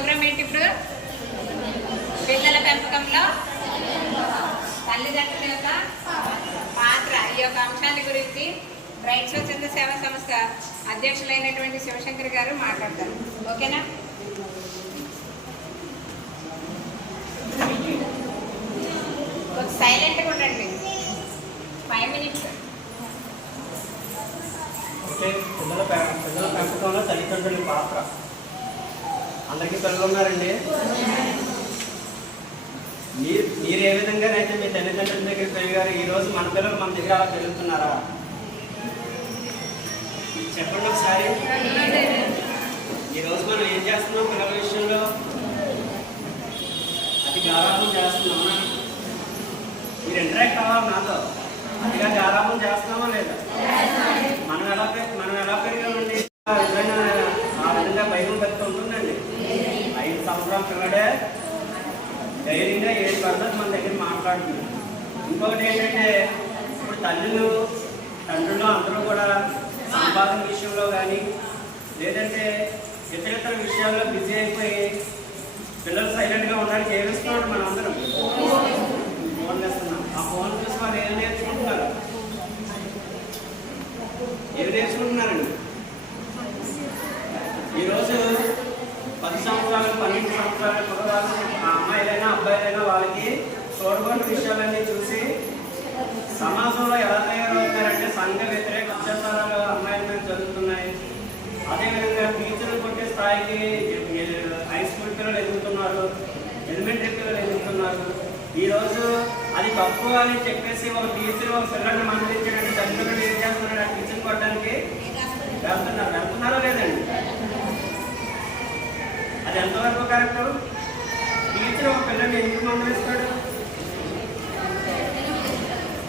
Programme ఏంటి ఇప్పుడు? పిల్లల పెంపకంలో తల్లిదండ్రుల యొక్క పాత్ర, ఈ యొక్క అంశాన్ని గురించి బ్రైట్ స్వచ్ఛంద సేవా సంస్థ అధ్యక్షులైనటువంటి శివశంకర్ గారు మాట్లాడతారు. ఓకేనా? కొంచెం సైలెంట్గా ఉండండి. 5 minutes. పిల్లల పెంపకంలో తల్లిదండ్రుల పాత్ర. అందరికీ పిల్లలు ఉన్నారండి? మీరు ఏ విధంగానైతే మీ తల్లిదండ్రుల దగ్గర పెరిగారు, ఈరోజు మన పిల్లలు మన దగ్గర అలా పెరుగుతున్నారా? చెప్పండి ఒకసారి. ఈరోజు మనం ఏం చేస్తున్నాం పిల్లల విషయంలో? అది గారాబం చేస్తున్నామా? మీరు ఇంటరాక్ట్ అవ్వాలి నాతో. అదిగా గారాబం చేస్తున్నామా లేదా? మనం ఎలా పెరిగామండి? ఆ విధంగా భయం పెడుతూ ఉంటుందండి. 5 సంవత్సరాల పిల్లడే ధైర్యంగా ఏది పడుతుంది మన దగ్గర మాట్లాడుతుంది. ఇంకొకటి ఏంటంటే, ఇప్పుడు తండ్రులు అందరూ కూడా సంపాదన విషయంలో కానీ లేదంటే ఇతర విషయాల్లో బిజీ అయిపోయి పిల్లలు సైలెంట్గా ఉండడానికి ఏమిస్తున్నాడు మనం అందరం ఫోన్ చేస్తున్నాం. ఆ ఫోన్ చూసి వాళ్ళు ఏం నేర్చుకుంటున్నారు? ఏమి నేర్చుకుంటున్నారండి? ఈరోజు 10 సంవత్సరాలు 12 సంవత్సరాల కుర్రవాళ్ళు, అమ్మాయిలైనా అబ్బాయిలైనా వాళ్ళకి చూడబడిన విషయాలన్నీ చూసి సమాజంలో ఎలా తయారవుతున్నారంటే సంఘ వ్యతిరేక అత్యాచారాలు అమ్మాయిల మీద జరుగుతున్నాయి. అదేవిధంగా టీచర్లు కొట్టే స్థాయికి హై స్కూల్ పిల్లలు ఎదుగుతున్నారు, ఎలిమెంటరీ పిల్లలు ఎదుగుతున్నారు. ఈరోజు అది తప్పు అని చెప్పేసి ఒక టీచర్ ఒక పిల్లల్ని మందలించడానికి తల్లిదండ్రులు ఏం చేస్తున్నారు? ఆ టీచర్ కొట్టడానికి వెళ్తున్నారో లేదండి? అది ఎంతవరకు కరెక్ట్? టీచర్ ఒక పిల్లల్ని ఎందుకు మందలిస్తాడు?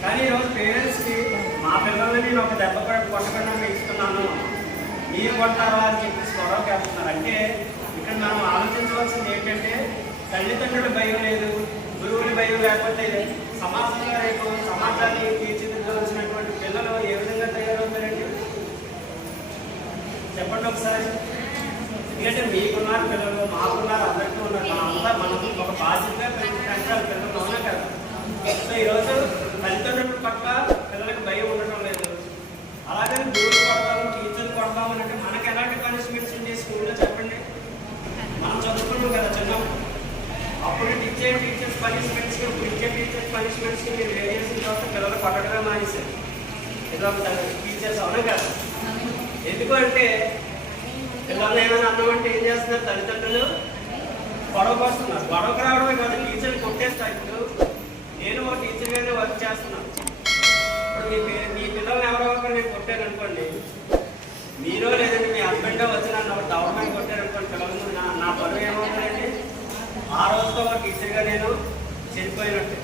కానీ ఈరోజు పేరెంట్స్కి మా పిల్లల్ని నేను ఒక దెబ్బ కొట్టకుండా పెంచుతున్నాను, మీరు కొట్టారా అని చెప్పేసి గొడవకి వెళ్తున్నారు. అంటే ఇక్కడ మనం ఆలోచించవలసింది ఏంటంటే, తల్లిదండ్రుల భయం లేదు, గురువుల భయం లేకపోతే సమాజంలో రేపు సమాజాన్ని తీర్చిదిద్దవలసినటువంటి పిల్లలు ఏ విధంగా తయారవుతారండి? చెప్పండి ఒకసారి. ఎందుకంటే మీకున్నారు పిల్లలు, మాకున్నారు, అందరికీ ఉన్నారు. మనం ఒక బాధ్యతగా పెంచుకుంటే పిల్లలు అవునా కదా? సో ఈరోజు తల్లిదండ్రుల పట్ల పిల్లలకు భయం ఉండటం లేదు. అలాగే గురువులు కొడతాము, టీచర్లు కొడతాము అంటే మనకి ఎలాంటి పనిష్మెంట్స్ ఉండే స్కూల్లో చెప్పండి? మనం చదువుకున్నాం కదా చిన్నప్పుడు. అప్పుడు టీచర్స్ పనిష్మెంట్స్కి, ఇప్పుడు టీచర్స్ పనిష్మెంట్స్కి మీరు వేరియేషన్ తర్వాత పిల్లలు కొట్టడమే మానేశారు. ఏదో టీచర్స్ అవునా కదా? ఎందుకు అంటే పిల్లలు ఏమైనా అన్నమంటే ఏం చేస్తున్నారు? తల్లిదండ్రులు గొడవకు వస్తున్నారు. గొడవకు రావడమే కాదు, టీచర్లు కొట్టేస్తారు. ఇప్పుడు నేను ఒక టీచర్గానే వర్క్ చేస్తున్నాను. ఇప్పుడు మీ పిల్లల్ని ఎవరో ఒకరు నేను కొట్టాను అనుకోండి, మీరో లేదంటే మీ హస్బెండో వచ్చి నన్ను ఒక గవర్నమెంట్ కొట్టారు అనుకోండి, పిల్లల ముందు నా పరువు ఏమవుతుందండి? ఆ రోజుతో ఒక టీచర్గా నేను చనిపోయినట్టు.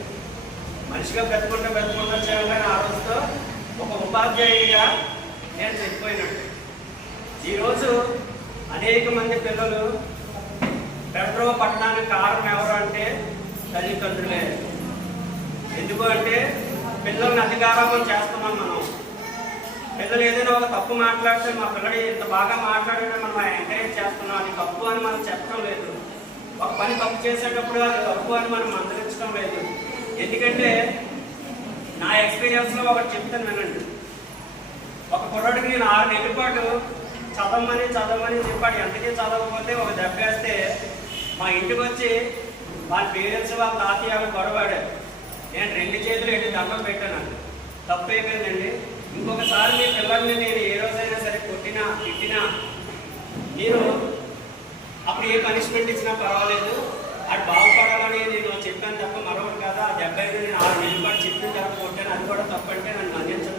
మనిషిగా బ్రతుకుంటా చేయాలని ఆ రోజుతో ఒక ఉపాధ్యాయుడిగా నేను చనిపోయినట్టు. ఈరోజు అనేక మంది పిల్లలు పెడద్రోవ పట్టడానికి కారణం ఎవరు అంటే తల్లిదండ్రులే. ఎందుకు అంటే పిల్లల్ని అధికారం చేస్తున్నాం మనం. పిల్లలు ఏదైనా ఒక తప్పు మాట్లాడితే మా పిల్లలు ఇంత బాగా మాట్లాడడం మనం ఎంకరేజ్ చేస్తున్నాం, అది తప్పు అని మనం చెప్పడం లేదు. ఒక పని తప్పు చేసేటప్పుడు అది తప్పు అని మనం మందలించడం లేదు. ఎందుకంటే నా ఎక్స్పీరియన్స్లో ఒకటి చెప్తాను వినండి. ఒక కుర్రాడికి నేను 6 నెలల పాటు చదవమని చెప్పాడు. ఎంతకీ చదవకపోతే ఒక దెబ్బ వేస్తే మా ఇంటికి వచ్చి వాళ్ళ పేరెంట్స్ వాళ్ళ తాతయ్య గొడవాడారు. నేను 2 చేతులు ఎట్టి దండం పెట్టాను. తప్పు అయిపోయిందండి. ఇంకొకసారి మీ పిల్లల్ని నేను ఏ రోజైనా సరే కొట్టినా తిట్టినా మీరు అప్పుడు ఏ పనిష్మెంట్ ఇచ్చినా పర్వాలేదు, అది బాగుపడాలని నేను చెప్పాను తప్ప మరొకటి కదా. ఆ 70 నేను 6 నెలల పాటు చెప్పిన తర్వాత కొట్టాను, అది కూడా తప్పు అంటే నన్ను అందించదు